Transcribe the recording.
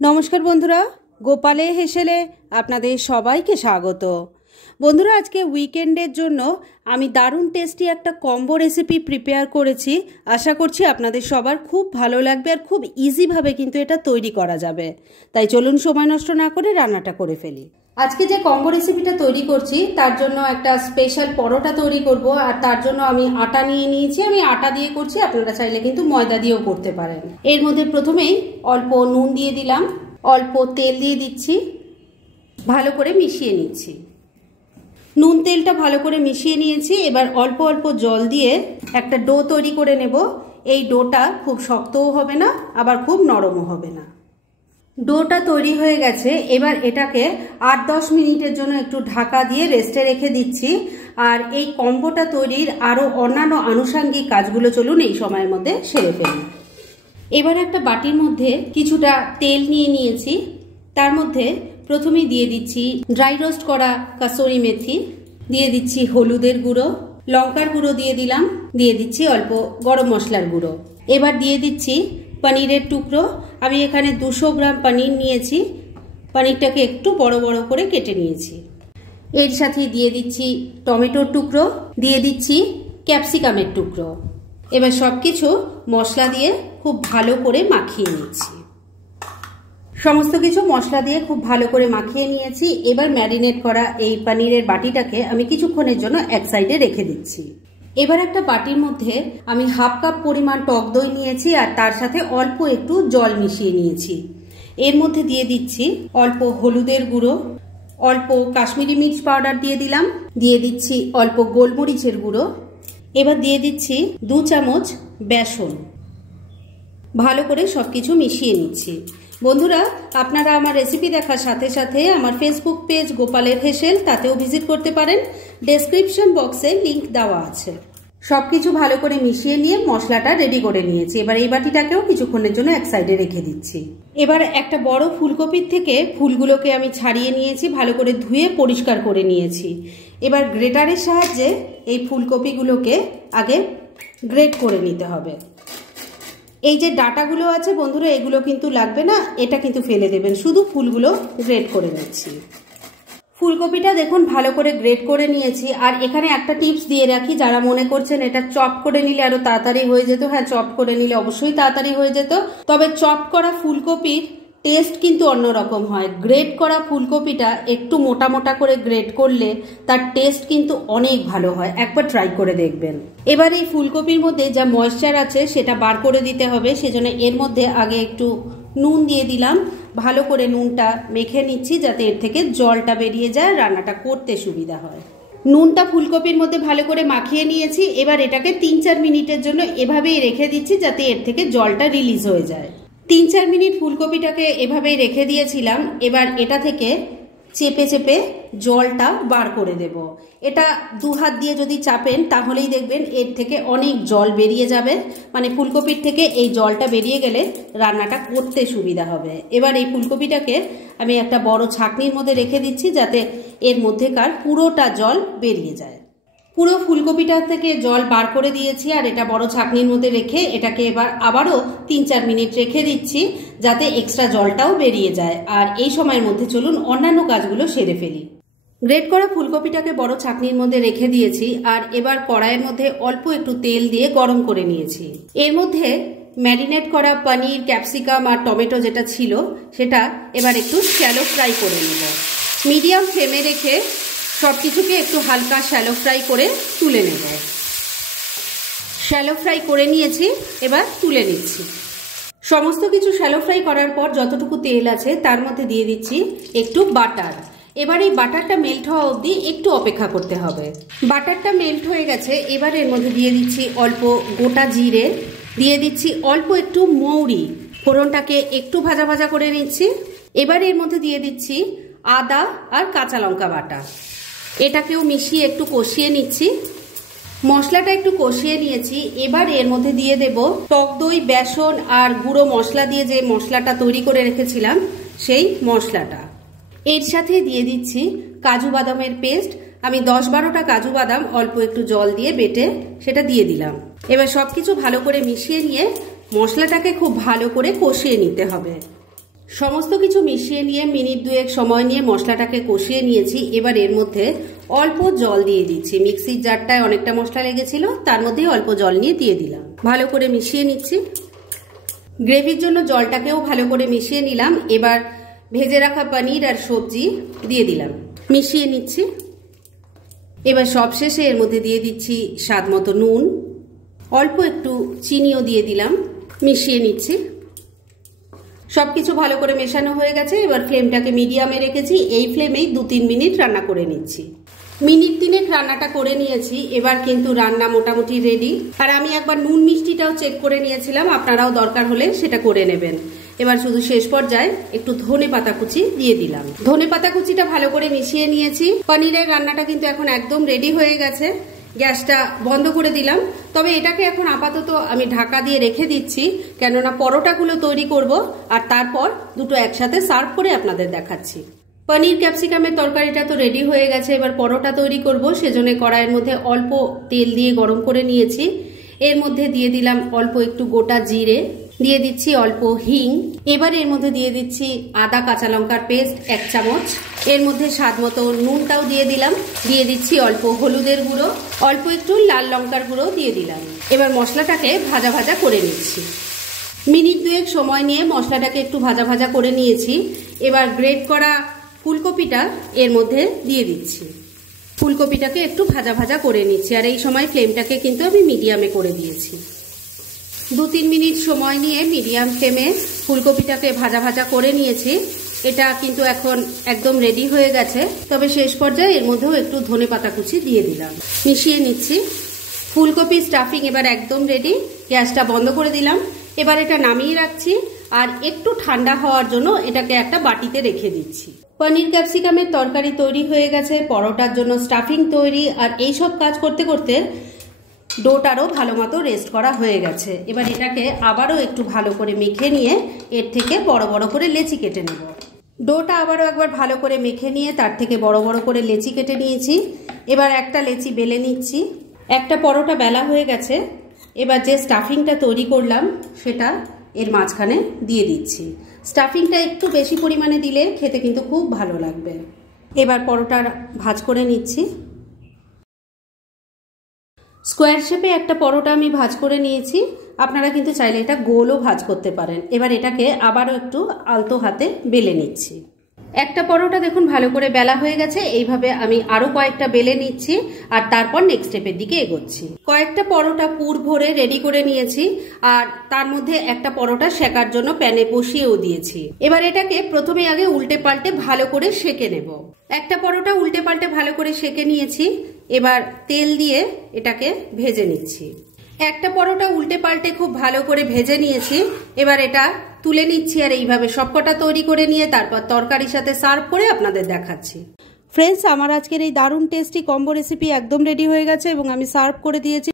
নমস্কার বন্ধুরা, গোপালে হেসেলে আপনাদের সবাইকে স্বাগত। বন্ধুরা, আজকে উইকেন্ডের জন্য আমি দারুণ টেস্টি একটা কম্বো রেসিপি প্রিপেয়ার করেছি। আশা করছি আপনাদের সবার খুব ভালো লাগবে আর খুব ইজিভাবে কিন্তু এটা তৈরি করা যাবে। তাই চলুন সময় নষ্ট না করে রান্নাটা করে ফেলি। আজকে যে কম্বো রেসিপিটা তৈরি করছি তার জন্য একটা স্পেশাল পরোটা তৈরি করব, আর তার জন্য আমি আটা নিয়ে নিয়েছি। আমি আটা দিয়ে করছি, আপনারা চাইলে কিন্তু ময়দা দিয়েও করতে পারেন। এর মধ্যে প্রথমেই অল্প নুন দিয়ে দিলাম, অল্প তেল দিয়ে দিচ্ছি, ভালো করে মিশিয়ে নিচ্ছি। নুন তেলটা ভালো করে মিশিয়ে নিয়েছি। এবার অল্প অল্প জল দিয়ে একটা ডো তৈরি করে নেব। এই ডোটা খুব শক্তও হবে না, আবার খুব নরমও হবে না। ডোটা তৈরি হয়ে গেছে। এবার এটাকে 8-10 মিনিটের জন্য একটু ঢাকা দিয়ে রেস্টে রেখে দিচ্ছি। আর এই কম্বোটা তৈরির আরও অন্যান্য আনুষঙ্গিক কাজগুলো চলুন এই সময়ের মধ্যে সেরে ফেলি। এবার একটা বাটির মধ্যে কিছুটা তেল নিয়ে নিয়েছি। তার মধ্যে প্রথমেই দিয়ে দিচ্ছি ড্রাই রোস্ট করা কাসুরি মেথি, দিয়ে দিচ্ছি হলুদের গুঁড়ো, লঙ্কার গুঁড়ো দিয়ে দিলাম, দিয়ে দিচ্ছি অল্প গরম মশলার গুঁড়ো। এবার দিয়ে দিচ্ছি পনিরের টুকরো। আমি এখানে 200 গ্রাম পনির নিয়েছি। পনিরটাকে একটু বড় বড় করে কেটে নিয়েছি। এর সাথে দিয়ে দিচ্ছি টমেটোর টুকরো, দিয়ে দিচ্ছি ক্যাপসিকামের টুকরো। এবার সবকিছু মশলা দিয়ে খুব ভালো করে মাখিয়ে নিচ্ছি। সমস্ত কিছু মশলা দিয়ে খুব ভালো করে মাখিয়ে নিয়েছি। এবার ম্যারিনেট করা এই পনিরের বাটিটাকে আমি কিছুক্ষণের জন্য এক সাইডে রেখে দিচ্ছি। এবার একটা বাটির মধ্যে আমি 1/2 কাপ পরিমাণ টক দই নিয়েছি, আর তার সাথে অল্প একটু জল মিশিয়ে নিয়েছি। এর মধ্যে দিয়ে দিচ্ছি অল্প হলুদের গুঁড়ো, অল্প কাশ্মীরি মির্চ পাউডার দিয়ে দিলাম, দিয়ে দিচ্ছি অল্প গোলমরিচের গুঁড়ো। এবার দিয়ে দিচ্ছি 2 চামচ বেসন। ভালো করে সবকিছু মিশিয়ে নিচ্ছি। বন্ধুরা, আপনারা আমার রেসিপি দেখার সাথে সাথে আমার ফেসবুক পেজ গোপালের হেসেল, তাতেও ভিজিট করতে পারেন। ডেসক্রিপশন বক্সে লিংক দেওয়া আছে। সবকিছু ভালো করে মিশিয়ে নিয়ে মশলাটা রেডি করে নিয়েছি। এবার এই বাটিটাকেও কিছুক্ষণের জন্য এক সাইডে রেখে দিচ্ছি। এবার একটা বড় ফুলকপির থেকে ফুলগুলোকে আমি ছাড়িয়ে নিয়েছি, ভালো করে ধুয়ে পরিষ্কার করে নিয়েছি। এবার গ্রেটারের সাহায্যে এই ফুলকপিগুলোকে আগে গ্রেট করে নিতে হবে। এই যে ডাটাগুলো আছে বন্ধুরা, এগুলো কিন্তু লাগবে না, এটা কিন্তু ফেলে দেবেন। শুধু ফুলগুলো গ্রেট করে নিচ্ছি। ফুলকপিটা দেখুন ভালো করে গ্রেট করে নিয়েছি। আর এখানে একটা টিপস দিয়ে রাখি, যারা মনে করছেন এটা চপ করে নিলে আরো তাড়াতাড়ি হয়ে যেত। হ্যাঁ, চপ করে নিলে অবশ্যই তাড়াতাড়ি হয়ে যেত, তবে চপ করা ফুলকপির টেস্ট কিন্তু অন্যরকম হয়। গ্রেট করা ফুলকপিটা একটু মোটা মোটা করে গ্রেট করলে তার টেস্ট কিন্তু অনেক ভালো হয়। একবার ট্রাই করে দেখবেন। এবার এই ফুলকপির মধ্যে যা ময়েশ্চার আছে সেটা বার করে দিতে হবে। সেজন্য এর মধ্যে আগে একটু নুন দিয়ে দিলাম। ভালো করে নুনটা মেখে নিচ্ছি যাতে এর থেকে জলটা বেরিয়ে যায়, রান্নাটা করতে সুবিধা হয়। নুনটা ফুলকপির মধ্যে ভালো করে মাখিয়ে নিয়েছি। এবার এটাকে 3-4 মিনিটের জন্য এভাবেই রেখে দিচ্ছি যাতে এর থেকে জলটা রিলিজ হয়ে যায়। 3-4 মিনিট ফুলকপিটাকে এভাবেই রেখে দিয়েছিলাম। এবার এটা থেকে চেপে চেপে জলটা বার করে দেব। এটা 2 হাত দিয়ে যদি চাপেন তাহলেই দেখবেন এর থেকে অনেক জল বেরিয়ে যাবে। মানে ফুলকপির থেকে এই জলটা বেরিয়ে গেলে রান্নাটা করতে সুবিধা হবে। এবার এই ফুলকপিটাকে আমি একটা বড় ছাঁকনির মধ্যে রেখে দিচ্ছি যাতে এর মধ্যেকার পুরোটা জল বেরিয়ে যায়। পুরো ফুলকপিটা থেকে জল বার করে দিয়েছি, আর এটা বড় ছাঁকনির মধ্যে রেখে এটাকে এবার আবারও 3-4 মিনিট রেখে দিচ্ছি যাতে এক্সট্রা জলটাও বেরিয়ে যায়। আর এই সময়ের মধ্যে চলুন অন্যান্য কাজগুলো সেরে ফেলি। গ্রেট করা ফুলকপিটাকে বড় ছাঁকনির মধ্যে রেখে দিয়েছি, আর এবার কড়াইয়ের মধ্যে অল্প একটু তেল দিয়ে গরম করে নিয়েছি। এর মধ্যে ম্যারিনেট করা পনির, ক্যাপসিকাম আর টমেটো যেটা ছিল সেটা এবার একটু শ্যালো ফ্রাই করে নেব। মিডিয়াম ফ্লেমে রেখে সবকিছুকে একটু হালকা শ্যালো ফ্রাই করে তুলে নেব। শ্যালো ফ্রাই করে নিয়েছি, এবার তুলে নিচ্ছি। সমস্ত কিছু শ্যালো ফ্রাই করার পর যতটুকু তেল আছে তার মধ্যে দিয়ে দিচ্ছি একটু বাটার। এবার এই বাটারটা মেল্ট হওয়া অবধি একটু অপেক্ষা করতে হবে। বাটারটা মেল্ট হয়ে গেছে। এবার এর মধ্যে দিয়ে দিচ্ছি অল্প গোটা জিরে, দিয়ে দিচ্ছি অল্প একটু মৌরি। ফোড়নটাকে একটু ভাজা ভাজা করে নিচ্ছি। এবার এর মধ্যে দিয়ে দিচ্ছি আদা আর কাঁচা লঙ্কা বাটা। এটাকেও মিশিয়ে একটু কষিয়ে নিচ্ছি। মশলাটা একটু কষিয়ে নিয়েছি। এবার এর মধ্যে দিয়ে দেব টক দই, বেসন আর গুঁড়ো মশলা দিয়ে যে মশলাটা তৈরি করে রেখেছিলাম সেই মশলাটা। এর সাথে দিয়ে দিচ্ছি কাজু বাদামের পেস্ট। আমি 10-12টা কাজু বাদাম অল্প একটু জল দিয়ে বেটে সেটা দিয়ে দিলাম। এবার সবকিছু ভালো করে মিশিয়ে নিয়ে মশলাটাকে খুব ভালো করে কষিয়ে নিতে হবে। সমস্ত কিছু মিশিয়ে নিয়ে মিনিট 2 সময় নিয়ে মশলাটাকে কষিয়ে নিয়েছি। এবার এর মধ্যে অল্প জল দিয়ে দিচ্ছি। মিক্সির জারটায় অনেকটা মশলা লেগেছিল, তার মধ্যে অল্প জল নিয়ে দিয়ে দিলাম। ভালো করে মিশিয়ে নিচ্ছি। গ্রেভির জন্য জলটাকেও ভালো করে মিশিয়ে নিলাম। এবার ভেজে রাখা পনির আর সবজি দিয়ে দিলাম, মিশিয়ে নিচ্ছি। এবার সবশেষে এর মধ্যে দিয়ে দিচ্ছি স্বাদ মতো নুন, অল্প একটু চিনিও দিয়ে দিলাম, মিশিয়ে নিচ্ছি। সবকিছু ভালো করে মেশানো হয়ে গেছে। এবার ফ্লেমটাকে মিডিয়ামে রেখেছি। এই ফ্লেমেই 2-3 মিনিট রান্না করে নিচ্ছি। মিনিট 3 রান্নাটা করে নিয়েছি। এবার কিন্তু রান্না মোটামুটি রেডি। আর আমি একবার নুন মিষ্টিটাও চেক করে নিয়েছিলাম, আপনারাও দরকার হলে সেটা করে নেবেন। এবার শুধু শেষ পর্যায়ে একটু ধনে পাতা কুচি দিয়ে দিলাম। ধনে পাতা কুচিটা ভালো করে মিশিয়ে নিয়েছি। পনিরের রান্নাটা কিন্তু এখন একদম রেডি হয়ে গেছে। গ্যাসটা বন্ধ করে দিলাম। তবে এটাকে এখন আপাতত আমি ঢাকা দিয়ে রেখে দিচ্ছি, কেননা পরোটাগুলো তৈরি করব আর তারপর দুটো একসাথে সার্ভ করে আপনাদের দেখাচ্ছি। পনির ক্যাপসিকামের তরকারিটা তো রেডি হয়ে গেছে। এবার পরোটা তৈরি করব, সেজন্য কড়াইয়ের মধ্যে অল্প তেল দিয়ে গরম করে নিয়েছি। এর মধ্যে দিয়ে দিলাম অল্প একটু গোটা জিরে, দিয়ে দিচ্ছি অল্প হিং। এবার এর মধ্যে দিয়ে দিচ্ছি আদা কাঁচা লঙ্কার পেস্ট 1 চামচ। এর মধ্যে স্বাদ মতো নুনটাও দিয়ে দিলাম। দিয়ে দিচ্ছি অল্প হলুদের গুঁড়ো, অল্প একটু লাল লঙ্কার গুঁড়ো দিয়ে দিলাম। এবার মশলাটাকে ভাজা ভাজা করে নিচ্ছি। মিনিট 2 সময় নিয়ে মশলাটাকে একটু ভাজা ভাজা করে নিয়েছি। এবার গ্রেট করা ফুলকপিটা এর মধ্যে দিয়ে দিচ্ছি। ফুলকপিটাকে একটু ভাজা ভাজা করে নিচ্ছি। আর এই সময় ফ্লেমটাকে কিন্তু আমি মিডিয়ামে করে দিয়েছি। 2-3 মিনিট সময় নিয়ে মিডিয়াম ফ্লেমে ফুলকপিটাকে ভাজা ভাজা করে নিয়েছি। এটা কিন্তু এখন একদম রেডি হয়ে গেছে। তবে শেষ পর্যায়ে এর মধ্যেও একটু ধনে পাতা কুচি দিয়ে দিলাম, মিশিয়ে নিচ্ছি। ফুলকপি স্টাফিং এবার একদম রেডি। গ্যাসটা বন্ধ করে দিলাম। এবার এটা নামিয়ে রাখছি আর একটু ঠান্ডা হওয়ার জন্য এটাকে একটা বাটিতে রেখে দিচ্ছি। পনির ক্যাপসিকামের তরকারি তৈরি হয়ে গেছে, পরোটার জন্য স্টাফিং তৈরি। আর এই সব কাজ করতে করতে ডোটারও ভালো মতো রেস্ট করা হয়ে গেছে। এবার এটাকে আবারও একটু ভালো করে মেখে নিয়ে এর থেকে বড় বড় করে লেচি কেটে নেব। ডোটা আবারও একবার ভালো করে মেখে নিয়ে তার থেকে বড় বড় করে লেচি কেটে নিয়েছি। এবার একটা লেচি বেলে নিচ্ছি। একটা পরোটা বেলা হয়ে গেছে। এবার যে স্টাফিংটা তৈরি করলাম সেটা এর মাঝখানে দিয়ে দিচ্ছি। স্টাফিংটা একটু বেশি পরিমাণে দিলে খেতে কিন্তু খুব ভালো লাগবে। এবার পরোটার ভাঁজ করে নিচ্ছি। স্কোয়ার শেপে একটা পরোটা আমি ভাঁজ করে নিয়েছি। আপনারা কিন্তু চাইলে এটা গোলও ভাঁজ করতে পারেন। এবার এটাকে আবারও একটু আলতো হাতে বেলে নিচ্ছি। একটা পরোটা দেখুন ভালো করে বেলা হয়ে গেছে। এইভাবে আমি আরো কয়েকটা বেলে নিচ্ছি আর তারপর নেক্সট স্টেপের দিকে এগোচ্ছি। কয়েকটা পরোটা পুর ভরে রেডি করে নিয়েছি আর তার মধ্যে একটা পরোটা সেকার জন্য প্যানে বসিয়েও দিয়েছি। এবার এটাকে প্রথমে আগে উল্টে পাল্টে ভালো করে সেকে নেব। একটা পরোটা উল্টে পাল্টে ভালো করে সেকে নিয়েছি। এবার তেল দিয়ে এটাকে ভেজে নিচ্ছি। একটা পরোটা উল্টে পাল্টে খুব ভালো করে ভেজে নিয়েছি। এবার এটা তুলে নিচ্ছি আর এইভাবে সবকটা তৈরি করে নিয়ে তারপর তরকারির সাথে সার্ভ করে আপনাদের দেখাচ্ছি। ফ্রেন্ডস, আমার আজকের এই দারুণ টেস্টি কম্বো রেসিপি একদম রেডি হয়ে গেছে এবং আমি সার্ভ করে দিয়েছি।